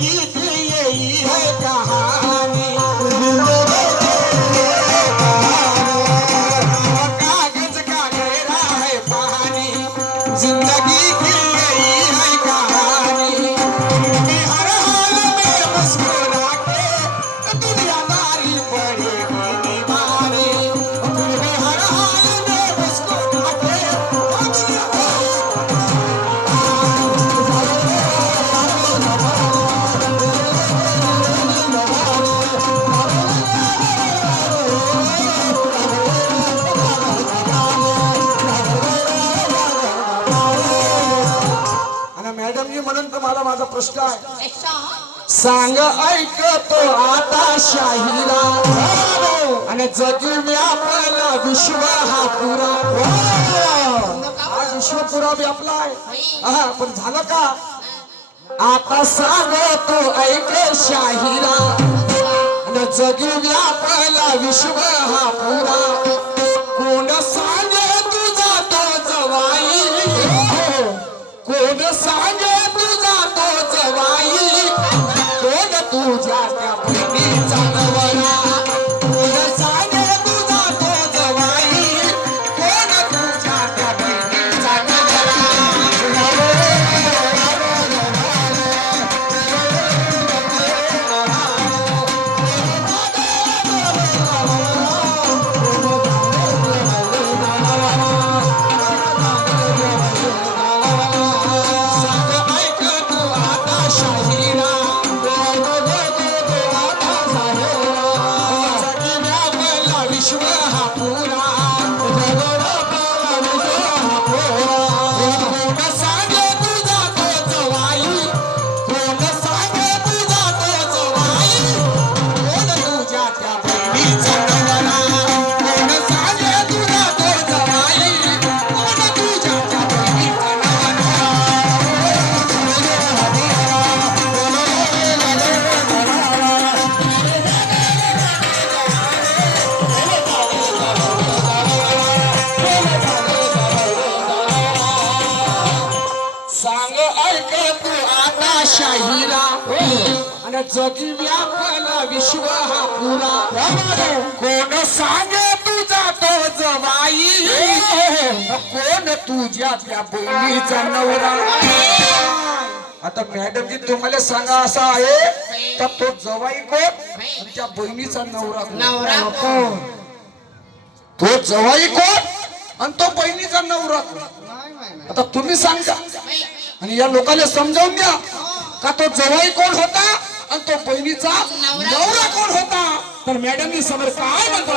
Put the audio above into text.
गीत यही है कहानी कागज का घेरा है पानी जिंदगी की यही है कहानी तुम्हें हर हाल में मुस्कुरा के दुनियादारी पड़ेगी दीवानी तुम्हें हर हाल में मुस्कुरा के मॅडम जी म्हणून तुम्हाला माझा प्रश्न आहे सांग ऐकतो आता शाहीरा आणि जगी व्यापला विश्व हा पुरा हा विश्व पुरा व्यापला आहे हा पण झालं का आता सांगतो ऐक शाहीरा आणि जगी व्यापला विश्व हा पुरा कोण सांगे तुझा तो जवाई कोण सांगे तुझा तो जवाई कोण तुझ्या त्या बहिणीचा नवरा कोण सांगे तुझा तो जवाई कोण तुझ्या त्या बहिणीचा विश्व हा पुरा कोण सांगे तुझा तो जवाई कोण सांगे तुझा तो जवाई कोण तुझ्या त्या बहिणीचा नवरा कोण सांगे तुझा तो जवाई कोण तुझ्या त्या बहिणीचा सांग ऐक तू आता शाहीरा आणि जगी व्यापला विश्व हा पुरा कोण सांगे तुझा तो जवाई कोण तुझ्या त्या बहिणीचा नवरा आता मॅडम जी तुम्हाला सांगा असा आहे तर तो जवाई कोण आणि त्या बहिणीचा नवरा कोण तो जवाई कोण आणि तो बहिणीचा नवरा आता तुम्ही सांगा आणि या लोकांना समजावून द्या का तो जवाई कोण होता आणि तो बहिणीचा नवरा कोण होता तर मॅडमनी समोर काय म्हणतो